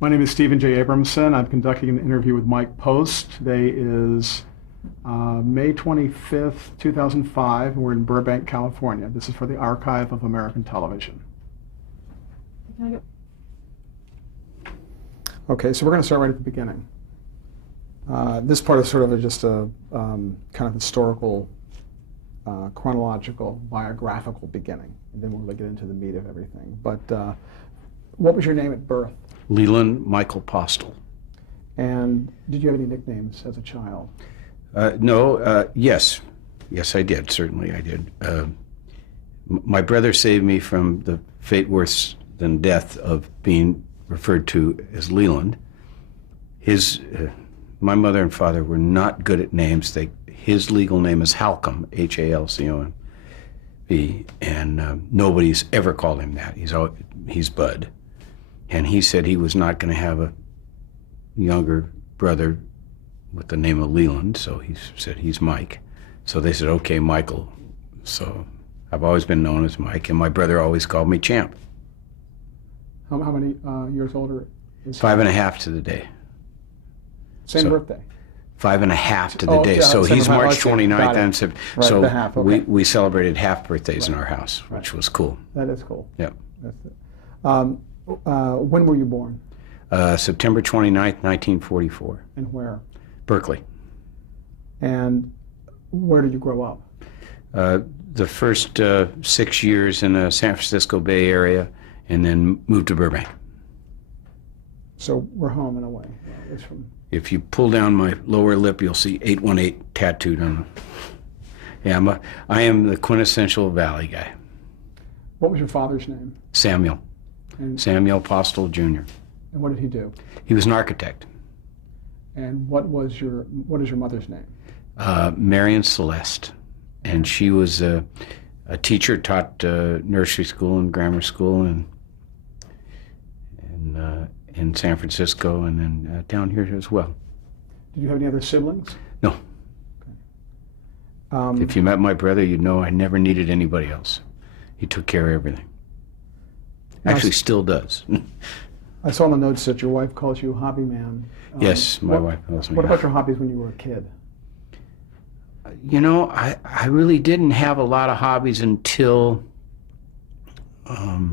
My name is Stephen J. Abramson. I'm conducting an interview with Mike Post. Today is May 25th, 2005, and we're in Burbank, California. This is for the Archive of American Television. Okay, so we're going to start right at the beginning. This part is sort of just a kind of historical, chronological, biographical beginning, and then we'll really get into the meat of everything. But what was your name at birth? Leland Michael Postel. And did you have any nicknames as a child? Yes. Yes, I did. Certainly I did. My brother saved me from the fate worse than death of being referred to as Leland. My mother and father were not good at names. His legal name is Halcomb, Halcomb, and nobody's ever called him that. He's Bud. And he said he was not going to have a younger brother with the name of Leland, so he said he's Mike. So they said, okay, Michael. So I've always been known as Mike, and my brother always called me Champ. How many years older is he? 5.5 to the day. Same birthday? 5.5 to the day. So he's March 29th, and so half, okay. we celebrated half birthdays in our house, which was cool. That is cool. Yep. That's it. When were you born? September 29th, 1944. And where? Berkeley. And where did you grow up? The first 6 years in the San Francisco Bay Area, and then moved to Burbank. So we're home in a way. If you pull down my lower lip, you'll see 818 tattooed on it. Yeah, I am the quintessential Valley guy. What was your father's name? Samuel. Samuel Postel, Jr. And what did he do? He was an architect. And what is your mother's name? Marion Celeste. And she was a teacher, taught nursery school and grammar school in San Francisco, and then down here as well. Did you have any other siblings? No. Okay. If you met my brother, you'd know I never needed anybody else. He took care of everything. Actually, still does. I saw in the notes that your wife calls you hobby man. Yes, my wife calls me. What about your hobbies when you were a kid? You know, I really didn't have a lot of hobbies until I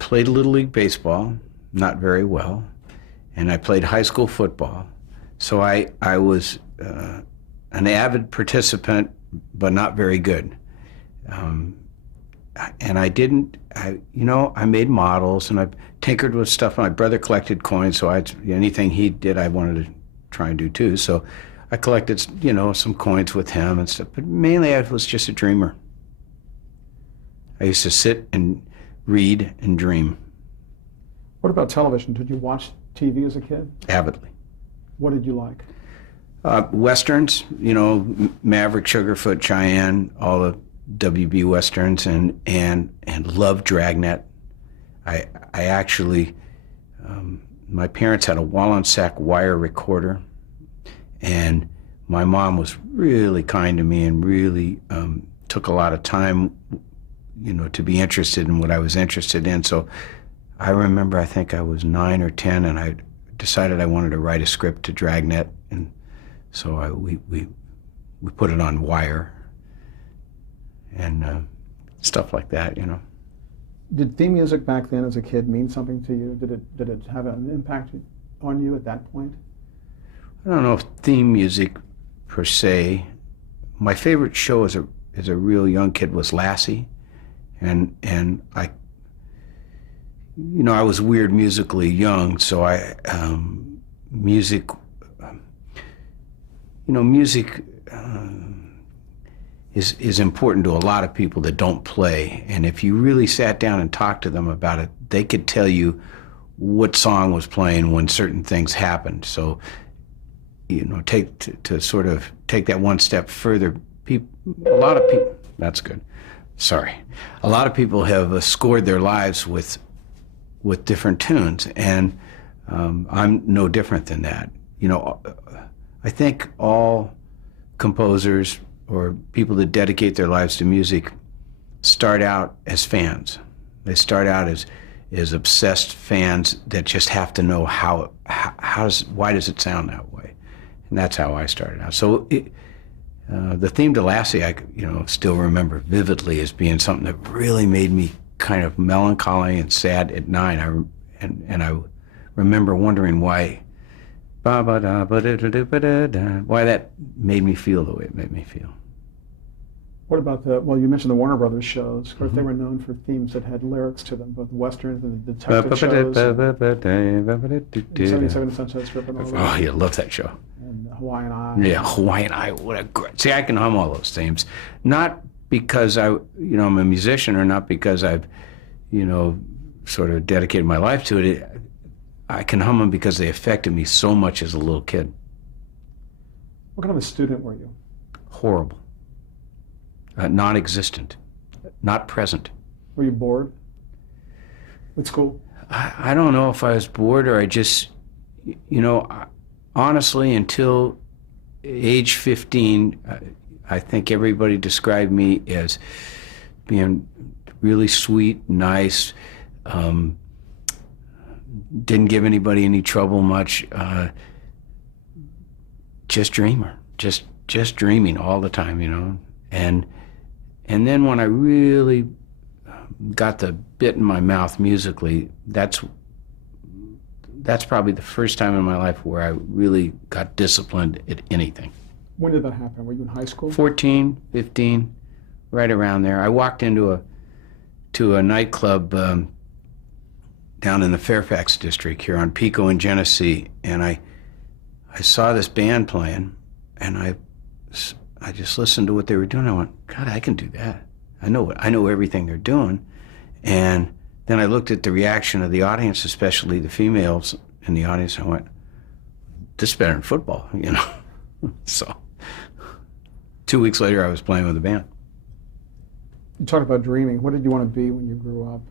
played Little League baseball, not very well, and I played high school football. So I was an avid participant, but not very good. And I made models, and I tinkered with stuff. My brother collected coins, so anything he did, I wanted to try and do too. So I collected, some coins with him and stuff. But mainly, I was just a dreamer. I used to sit and read and dream. What about television? Did you watch TV as a kid? Avidly. What did you like? Westerns, Maverick, Sugarfoot, Cheyenne, all the WB Westerns, and loved Dragnet. I actually, my parents had a Wallensack wire recorder, and my mom was really kind to me and really took a lot of time, to be interested in what I was interested in. So I remember, I think I was 9 or 10, and I decided I wanted to write a script to Dragnet, and so we put it on wire and stuff like that, Did theme music back then as a kid mean something to you? Did it have an impact on you at that point? I don't know if theme music per se. My favorite show as a real young kid was Lassie, and I was weird musically young, so music is important to a lot of people that don't play. And if you really sat down and talked to them about it, they could tell you what song was playing when certain things happened. So, to sort of take that one step further, a lot of people, that's good. Sorry. A lot of people have scored their lives with different tunes, and I'm no different than that. I think all composers or people that dedicate their lives to music start out as fans. They start out as obsessed fans that just have to know why does it sound that way, and that's how I started out. So the theme to Lassie, I still remember vividly as being something that really made me kind of melancholy and sad at night. I remember wondering why that made me feel the way it made me feel. What about you mentioned the Warner Brothers shows. Of course, they were known for themes that had lyrics to them, both Westerns and the detective shows. 77 Sunset Strip and all that. Oh, you love that show. And Hawaiian Eye. Yeah, Hawaiian Eye. What a great... See, I can hum all those themes. Not because I'm a musician, or not because I've, sort of dedicated my life to it. I can hum them because they affected me so much as a little kid. What kind of a student were you? Horrible. Non-existent. Not present. Were you bored with school? I don't know if I was bored or I just, honestly, until age 15, I think everybody described me as being really sweet, nice, didn't give anybody any trouble much, just dreamer, just dreaming all the time, And then when I really got the bit in my mouth musically, that's probably the first time in my life where I really got disciplined at anything. When did that happen? Were you in high school? 14, 15, right around there. I walked into a nightclub down in the Fairfax district here on Pico and Genesee, and I saw this band playing, and I just listened to what they were doing. I went, God, I can do that. I know everything they're doing. And then I looked at the reaction of the audience, especially the females in the audience, and I went, this is better than football, So 2 weeks later, I was playing with the band. You talked about dreaming. What did you want to be when you grew up,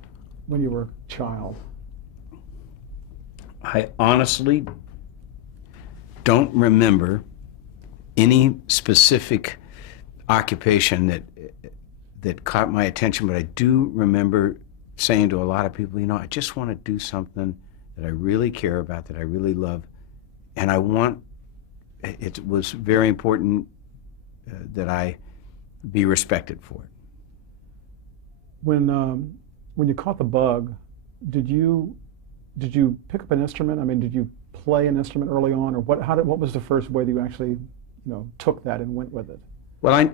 when you were a child? I honestly don't remember any specific occupation that caught my attention, but I do remember saying to a lot of people, I just want to do something that I really care about, that I really love, and it was very important that I be respected for it. When you caught the bug, did you pick up an instrument? I mean, did you play an instrument early on, or what was the first way that you actually took that and went with it? Well, I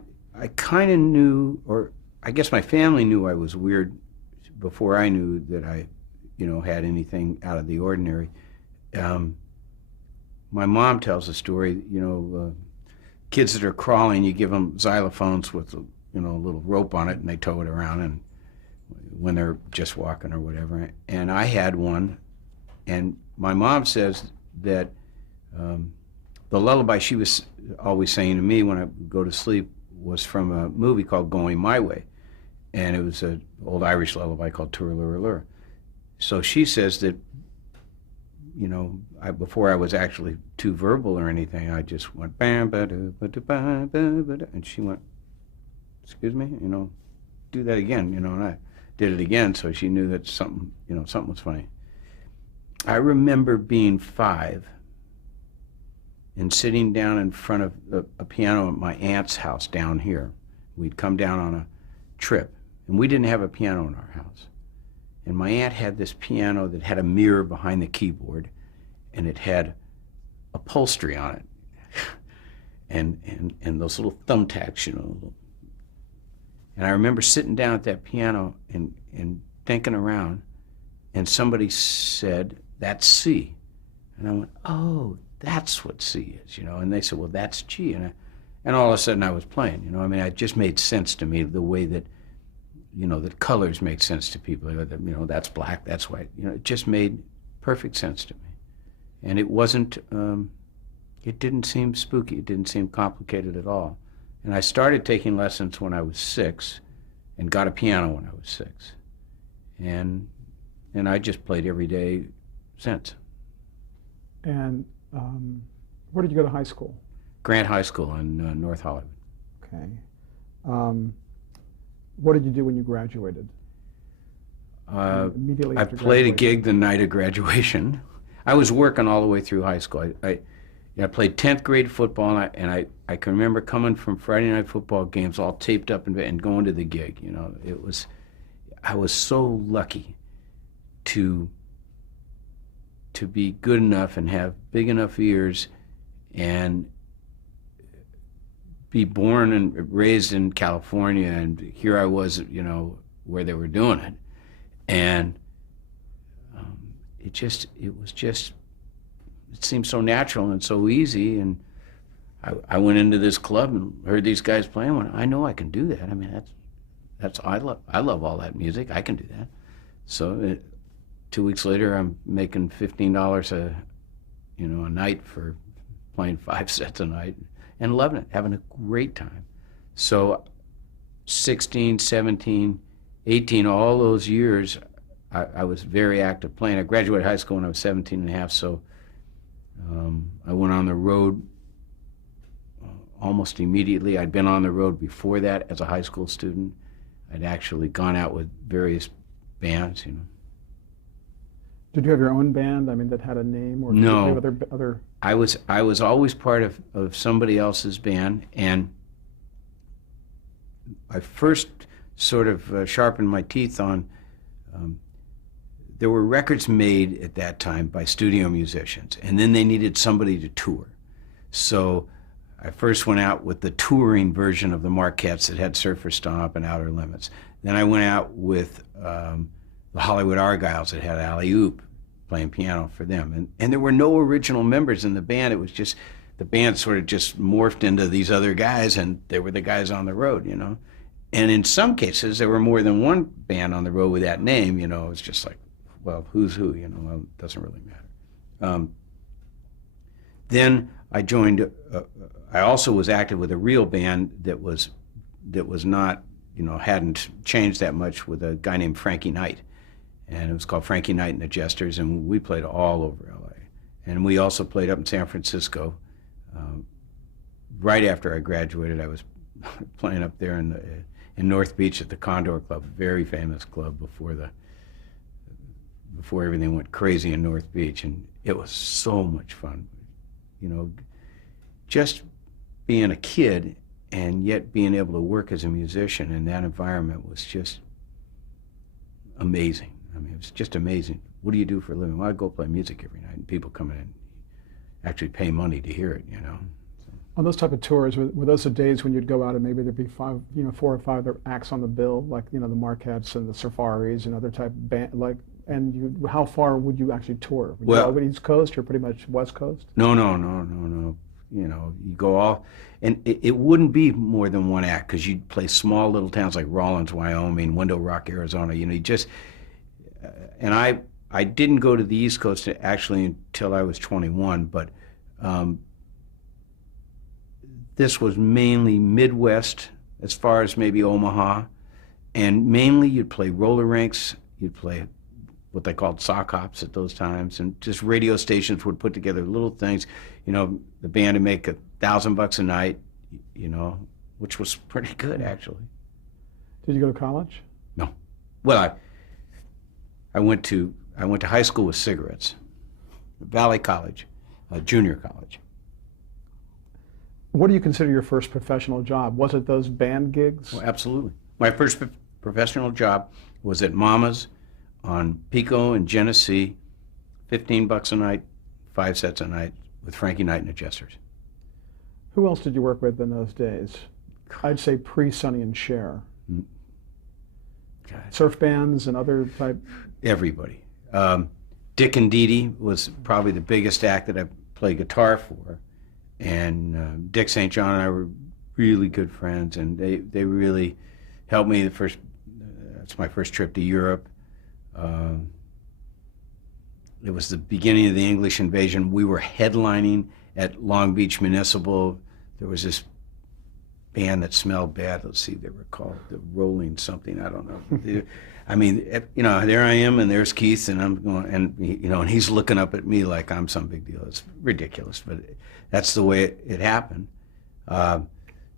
kind of knew, or I guess my family knew I was weird before I knew that I, had anything out of the ordinary. My mom tells a story, kids that are crawling, you give them xylophones with a little rope on it, and they tow it around, and when they're just walking or whatever. And I had one, and my mom says that the lullaby she was always saying to me when I would go to sleep was from a movie called Going My Way, and it was an old Irish lullaby called Turaluralura. So she says that, before I was actually too verbal or anything, I just went bam ba do ba do ba ba ba, and she went, excuse me, do that again, and I did it again, so she knew that something was funny. I remember being 5 and sitting down in front of a piano at my aunt's house down here. We'd come down on a trip, and we didn't have a piano in our house. And my aunt had this piano that had a mirror behind the keyboard, and it had upholstery on it, and those little thumbtacks, And I remember sitting down at that piano and thinking around, and somebody said, "That's C," and I went, "Oh, that's what C is," And they said, "Well, that's G," and all of a sudden I was playing. It just made sense to me the way that, that colors make sense to people. That's black, that's white. It just made perfect sense to me, and it wasn't. It didn't seem spooky. It didn't seem complicated at all. And I started taking lessons when I was 6 and got a piano when I was 6. And I just played every day since. And where did you go to high school? Grant High School in North Hollywood. Okay. What did you do when you graduated? immediately I after played a graduation? gig the night of graduation. I was working all the way through high school. I played 10th grade football, I can remember coming from Friday night football games all taped up and going to the gig. You know, I was so lucky to be good enough and have big enough ears and be born and raised in California, and here I was, you know, where they were doing it. And it seemed so natural and so easy. And I went into this club and heard these guys playing. And went, I know I can do that. I mean, I love all that music. I can do that. So 2 weeks later, I'm making $15 a night for playing 5 sets a night and loving it, having a great time. So 16, 17, 18, all those years, I was very active playing. I graduated high school when I was 17 and a half, so I went on the road almost immediately. I'd been on the road before that as a high school student. I'd actually gone out with various bands, you know. Did you have your own band? I mean, that had a name, or did No. you play with other? I was always part of somebody else's band, and I first sort of sharpened my teeth on. There were records made at that time by studio musicians, and then they needed somebody to tour. So I first went out with the touring version of the Marquettes that had Surfer Stomp and Outer Limits. Then I went out with the Hollywood Argyles that had Alley Oop playing piano for them. And there were no original members in the band. It was just, the band sort of just morphed into these other guys, and they were the guys on the road, you know. And in some cases, there were more than one band on the road with that name, you know. It was just like, well, who's who, you know, well, it doesn't really matter. Then I joined, I also was active with a real band that was not, you know, hadn't changed that much, with a guy named Frankie Knight. And it was called Frankie Knight and the Jesters, and we played all over LA. And we also played up in San Francisco. Right after I graduated, I was playing up there in North Beach at the Condor Club, a very famous club before everything went crazy in North Beach, and it was so much fun. You know, just being a kid and yet being able to work as a musician in that environment was just amazing. I mean, it was just amazing. What do you do for a living? Well, I go play music every night, and people come in and actually pay money to hear it, you know. On those type of tours, were those the days when you'd go out and maybe there'd be 4 or 5 other acts on the bill, like, you know, the Marquettes and the Safaris and other type band, like, and how far would you actually tour? Would you go over East Coast or pretty much West Coast? No. You know, you go all, and it wouldn't be more than one act, because you'd play small little towns like Rawlins, Wyoming, Window Rock, Arizona. You know, you just, and I didn't go to the East Coast actually until I was 21, but this was mainly Midwest, as far as maybe Omaha, and mainly you'd play roller rinks, you'd play what they called sock hops at those times, and just radio stations would put together little things. You know, the band would make $1,000 a night, you know, which was pretty good, actually. Did you go to college? No. Well, I went to high school with cigarettes, Valley College, junior college. What do you consider your first professional job? Was it those band gigs? Well, absolutely. My first professional job was at Mama's on Pico and Genesee, $15 a night, 5 sets a night, with Frankie Knight and the Jesters. Who else did you work with in those days? I'd say pre-Sonny and Cher. God. Surf bands and other type? Everybody. Dick and Dee Dee was probably the biggest act that I played guitar for. And Dick St. John and I were really good friends, and they really helped me. That's my first trip to Europe. It was the beginning of the English invasion. We were headlining at Long Beach Municipal. There was this band that smelled bad. Let's see, they were called the Rolling something. I don't know. I mean, you know, there I am, and there's Keith, and I'm going, and you know, and he's looking up at me like I'm some big deal. It's ridiculous, but that's the way it happened.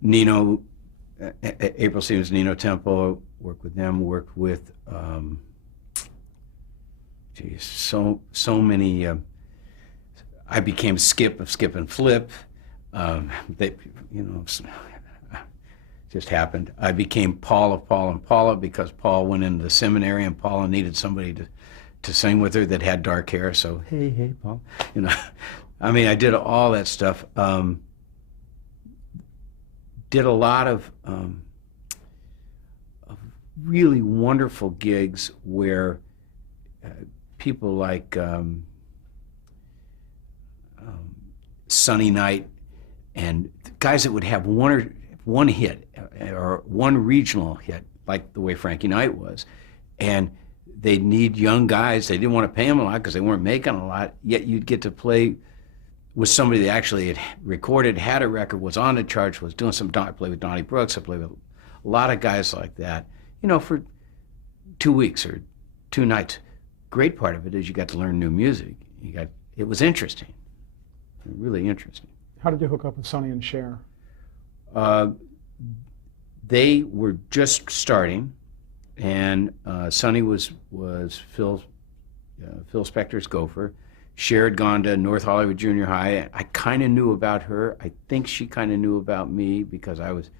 Nino, April Stevens, Nino Tempo, worked with them. Worked with geez, so many. I became Skip of Skip and Flip. They, you know, just happened. I became Paul of Paul and Paula because Paul went into the seminary and Paula needed somebody to sing with her that had dark hair. So hey Paul, you know, I mean, I did all that stuff. Did a lot of really wonderful gigs where people like Sunny Night and guys that would have one hit or one regional hit, like the way Frankie Knight was, and they'd need young guys. They didn't want to pay them a lot because they weren't making a lot, yet you'd get to play with somebody that actually had recorded, had a record, was on the charts, was doing some. I played with Donnie Brooks. I played with a lot of guys like that, you know, for 2 weeks or 2 nights. Great part of it is you got to learn new music. It was interesting, really interesting. How did you hook up with Sonny and Cher? They were just starting, and Sonny was Phil Spector's gopher. Cher had gone to North Hollywood Junior High. I kind of knew about her. I think she kind of knew about me because I was,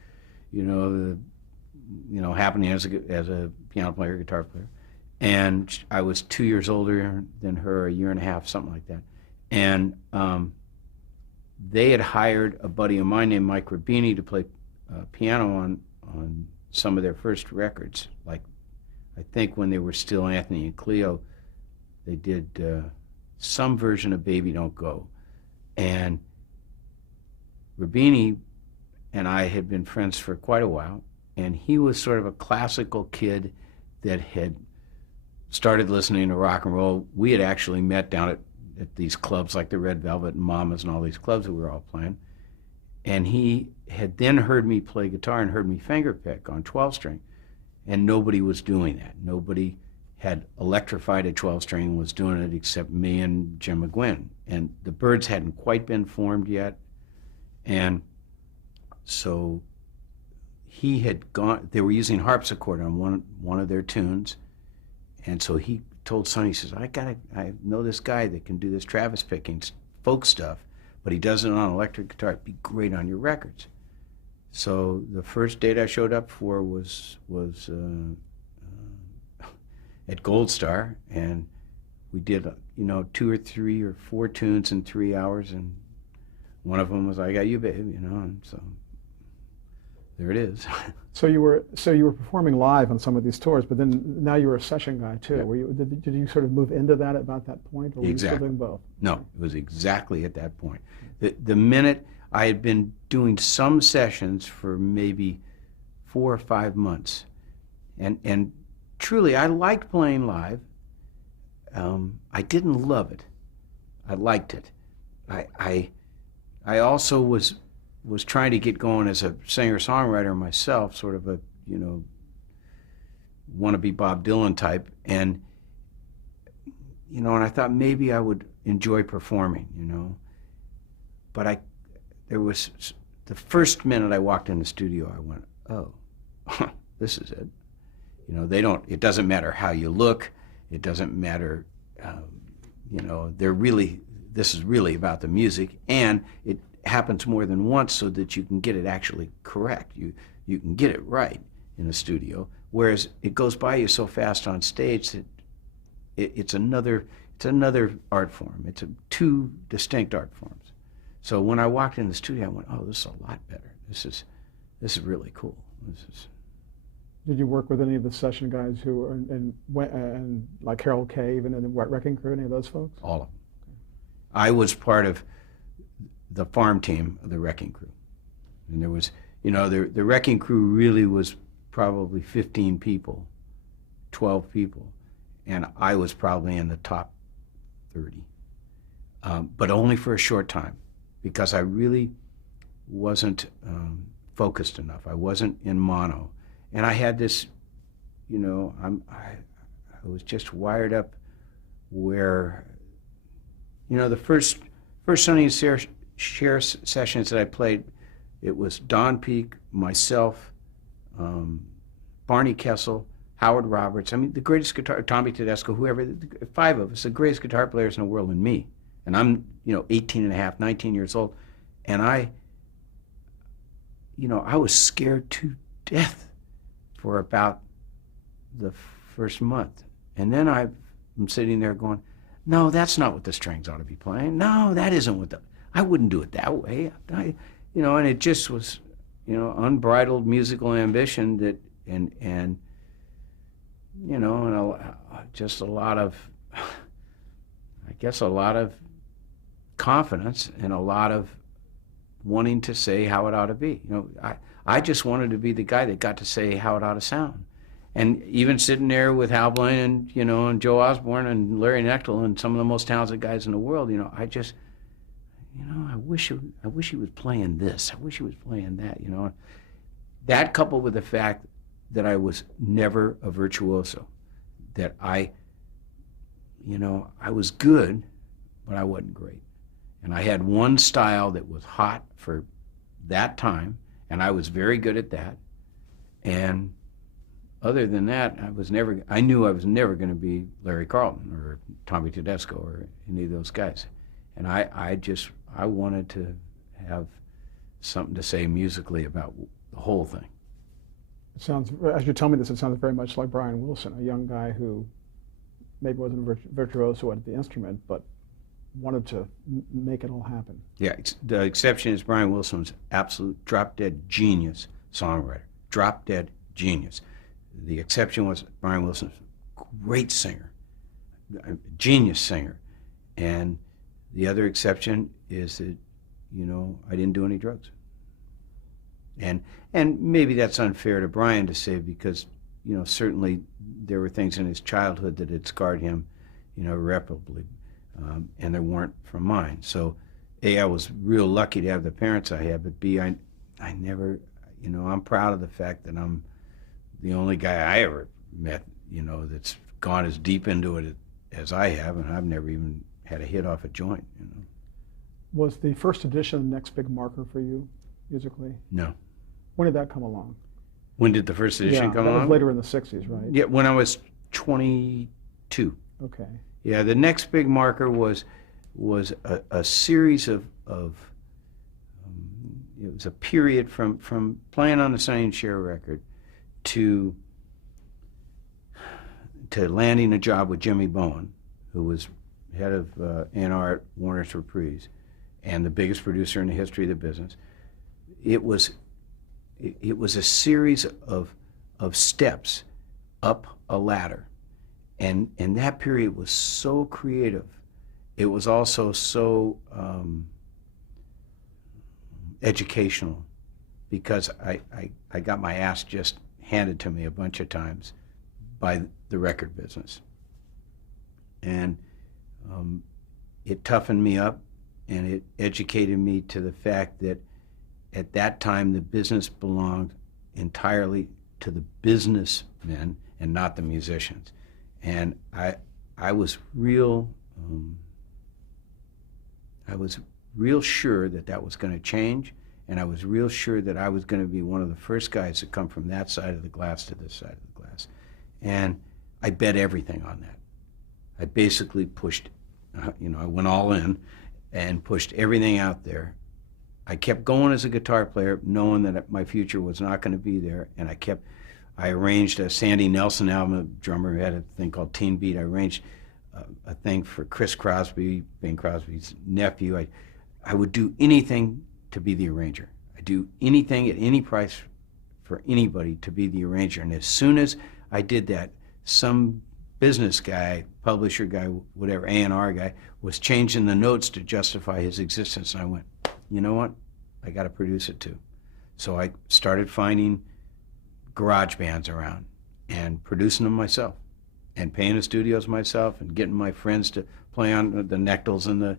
happening as a piano player, guitar player, and I was 2 years older than her, a year and a half, something like that, and they had hired a buddy of mine named Mike Rubini to play piano on some of their first records. Like, I think when they were still Anthony and Cleo, they did some version of Baby Don't Go. And Rubini and I had been friends for quite a while, and he was sort of a classical kid that had started listening to rock and roll. We had actually met down at these clubs like the Red Velvet and Mamas and all these clubs that we were all playing. And he had then heard me play guitar and heard me fingerpick on 12-string. And nobody was doing that. Nobody had electrified a 12-string and was doing it except me and Jim McGuinn. And the Byrds hadn't quite been formed yet. And so he had gone, they were using harpsichord on one of their tunes. And so he told Sonny, he says, I know this guy that can do this Travis picking folk stuff, but he does it on electric guitar. It'd be great on your records. So the first date I showed up for was at Gold Star, and we did 2 or 3 or 4 tunes in 3 hours, and one of them was "I Got You, Babe," and so there it is. So you were performing live on some of these tours, but then now you were a session guy too. Yep. Did you sort of move into that about that point, or were you still doing both? No, it was exactly at that point. The minute I had been doing some sessions for maybe 4 or 5 months, and truly I liked playing live. I didn't love it. I liked it. I also was trying to get going as a singer-songwriter myself, sort of a, wannabe Bob Dylan type. And, and I thought maybe I would enjoy performing, But there was, the first minute I walked in the studio, I went, oh, this is it. It doesn't matter how you look. It doesn't matter, this is really about the music. And it happens more than once so that you can get it actually correct. You can get it right in a studio, whereas it goes by you so fast on stage that it's another art form. It's 2 distinct art forms. So when I walked in the studio, I went, oh, this is a lot better. This is really cool. Did you work with any of the session guys who were and like Harold Kay, even in the Wrecking Crew, any of those folks? All of them. I was part of the farm team of the Wrecking Crew. And there was, the Wrecking Crew really was probably 15 people, 12 people. And I was probably in the top 30. But only for a short time, because I really wasn't focused enough. I wasn't in mono. And I had this, I was just wired up where, the first Sonny and Cher sessions that I played, it was Don Peake, myself, Barney Kessel, Howard Roberts. I mean, the greatest guitar, Tommy Tedesco, whoever, five of us, the greatest guitar players in the world, and me. And I'm, 18 and a half, 19 years old. And I was scared to death for about the first month. And then I'm sitting there going, no, that's not what the strings ought to be playing. No, that isn't what I wouldn't do it that way. And it just was, unbridled musical ambition that, and just a lot of, I guess, a lot of confidence and a lot of wanting to say how it ought to be. I just wanted to be the guy that got to say how it ought to sound. And even sitting there with Hal Blaine and Joe Osborne and Larry Knechtel and some of the most talented guys in the world, I just, I wish he was playing this. I wish he was playing that. That coupled with the fact that I was never a virtuoso, that I was good, but I wasn't great. And I had one style that was hot for that time, and I was very good at that. And other than that, I knew I was never going to be Larry Carlton or Tommy Tedesco or any of those guys. And I wanted to have something to say musically about the whole thing. It sounds, as you tell me this, it sounds very much like Brian Wilson, a young guy who maybe wasn't a virtuoso at the instrument, but wanted to make it all happen. Yeah, the exception is Brian Wilson's absolute drop-dead genius songwriter. Drop-dead genius. The exception was Brian Wilson's great singer, genius singer. And the other exception is that, I didn't do any drugs. And maybe that's unfair to Brian to say because, certainly there were things in his childhood that had scarred him, irreparably. And they weren't from mine. So, A, I was real lucky to have the parents I had, but B, I never, I'm proud of the fact that I'm the only guy I ever met, that's gone as deep into it as I have, and I've never even had a hit off a joint, Was the first edition the next big marker for you, musically? No. When did that come along? When did the first edition come that along? was later in the 60s, right? Yeah, when I was 22. Okay. Yeah, the next big marker was a series of it was a period from playing on the Sonny and Cher record to landing a job with Jimmy Bowen, who was head of A&R at Warner's Reprise and the biggest producer in the history of the business. It was a series of steps up a ladder. And that period was so creative. It was also so educational because I got my ass just handed to me a bunch of times by the record business. And it toughened me up and it educated me to the fact that at that time the business belonged entirely to the businessmen and not the musicians. And I was real sure that was going to change, and I was real sure that I was going to be one of the first guys to come from that side of the glass to this side of the glass. And I bet everything on that. I basically pushed, I went all in and pushed everything out there. I kept going as a guitar player, knowing that my future was not going to be there, and I arranged a Sandy Nelson album, a drummer who had a thing called Teen Beat. I arranged a thing for Chris Crosby, Bing Crosby's nephew. I would do anything to be the arranger. I'd do anything at any price for anybody to be the arranger. And as soon as I did that, some business guy, publisher guy, whatever, A&R guy, was changing the notes to justify his existence. And I went, you know what? I got to produce it too. So I started finding garage bands around and producing them myself and paying the studios myself and getting my friends to play on the Knechtels and the,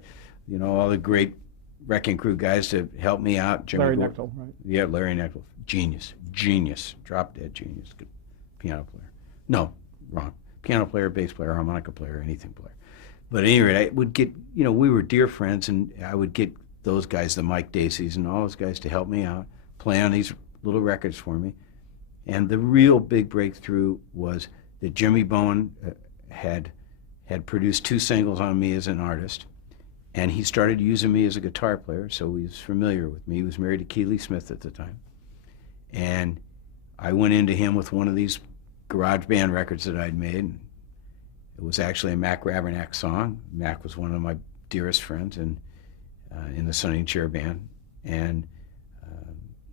all the great Wrecking Crew guys to help me out. Larry Knechtel, right? Yeah, Larry Knechtel. Genius, drop-dead genius. Good piano player. No, wrong. Piano player, bass player, harmonica player, anything player. But at any rate, I would get, we were dear friends, and I would get those guys, the Mike Dacey's and all those guys to help me out, play on these little records for me. And the real big breakthrough was that Jimmy Bowen had produced 2 singles on me as an artist, and he started using me as a guitar player, so he was familiar with me. He was married to Keely Smith at the time. And I went into him with one of these garage band records that I'd made. It was actually a Mac Rabernack song. Mac was one of my dearest friends in the Sonny and Cher band, and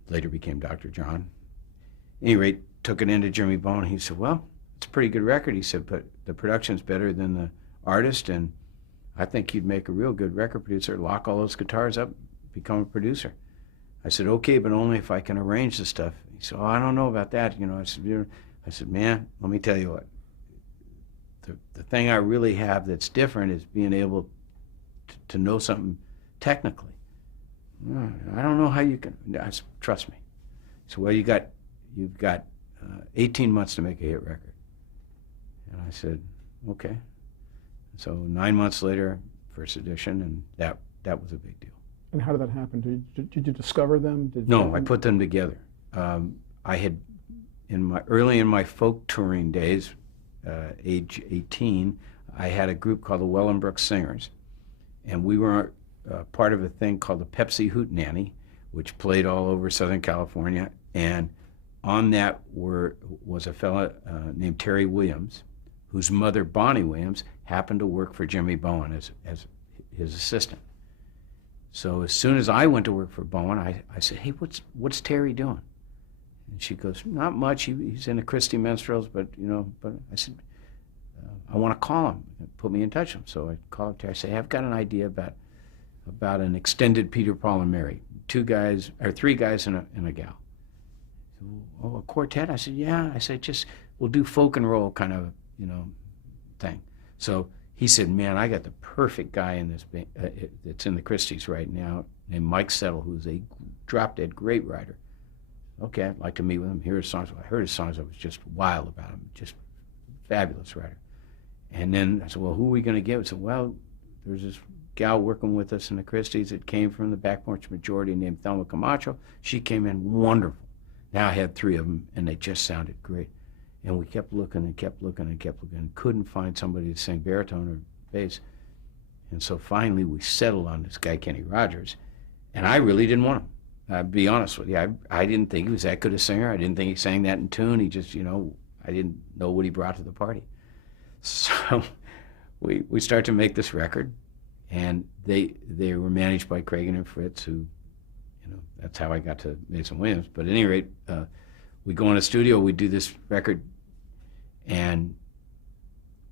later became Dr. John. At any rate, took it into Jimmy Bowen. He said, well, it's a pretty good record. He said, but the production's better than the artist, and I think you'd make a real good record producer. Lock all those guitars up, become a producer. I said, okay, but only if I can arrange the stuff. He said, oh, I don't know about that. I said, man, let me tell you what. The thing I really have that's different is being able to know something technically. I don't know how you can. Trust me. So, well, you've got 18 months to make a hit record. And I said, okay. So 9 months later, first edition, and that was a big deal. And how did that happen? Did you discover them? No, I put them together. I had, early in my folk touring days, age 18, I had a group called the Wellenbrook Singers, and we were part of a thing called the Pepsi Hootenanny, which played all over Southern California, and on that was a fella named Terry Williams, whose mother, Bonnie Williams, happened to work for Jimmy Bowen as his assistant. So as soon as I went to work for Bowen, I said, hey, what's Terry doing? And she goes, not much. He's in the Christie Minstrels, but I said, I want to call him. Put me in touch with him. So I called Terry. I said, hey, I've got an idea about an extended Peter, Paul, and Mary. 3 guys and a gal. Oh, a quartet? I said, yeah. I said, we'll do folk and roll kind of, thing. So he said, man, I got the perfect guy in this band that's in the Christies right now, named Mike Settle, who's a drop-dead great writer. Okay, I'd like to meet with him, hear his songs. I heard his songs, I was just wild about him, just fabulous writer. And then I said, well, who are we going to get? I said, well, there's this gal working with us in the Christies that came from the Back Porch Majority named Thelma Camacho. She came in wonderful. Now I had 3 of them, and they just sounded great. And we kept looking and kept looking and kept looking and couldn't find somebody to sing baritone or bass. And so finally we settled on this guy, Kenny Rogers, and I really didn't want him. I'll be honest with you. I didn't think he was that good a singer. I didn't think he sang that in tune. He just, I didn't know what he brought to the party. So we started to make this record, and they were managed by Cragen and Fritz, who, that's how I got to Mason Williams. But at any rate, we go in a studio, we do this record, and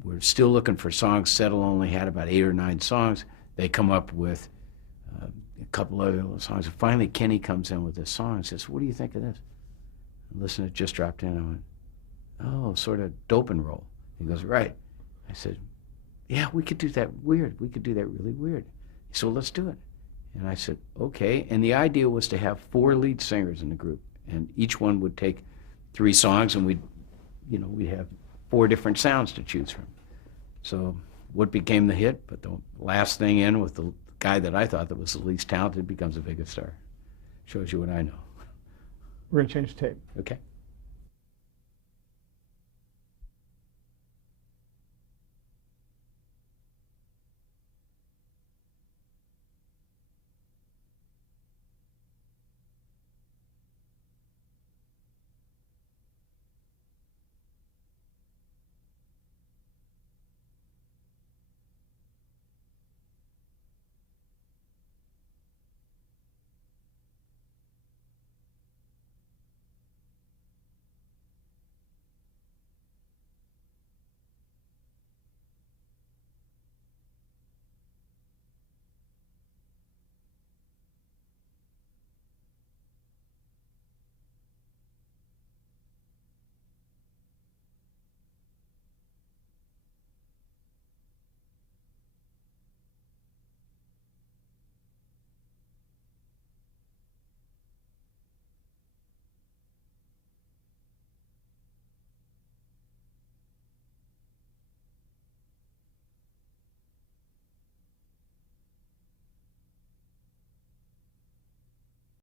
we're still looking for songs. Settle only had about 8 or 9 songs. They come up with a couple other little songs. And finally, Kenny comes in with this song and says, what do you think of this? And listen, it just dropped in. I went, oh, sort of dope and roll. He goes, right. I said, yeah, we could do that weird. We could do that really weird. He said, well, let's do it. And I said, okay. And the idea was to have 4 lead singers in the group, and each one would take 3 songs, and we'd have 4 different sounds to choose from. So what became the hit, but the last thing in with the guy that I thought that was the least talented becomes the biggest star. Shows you what I know. We're going to change the tape. Okay.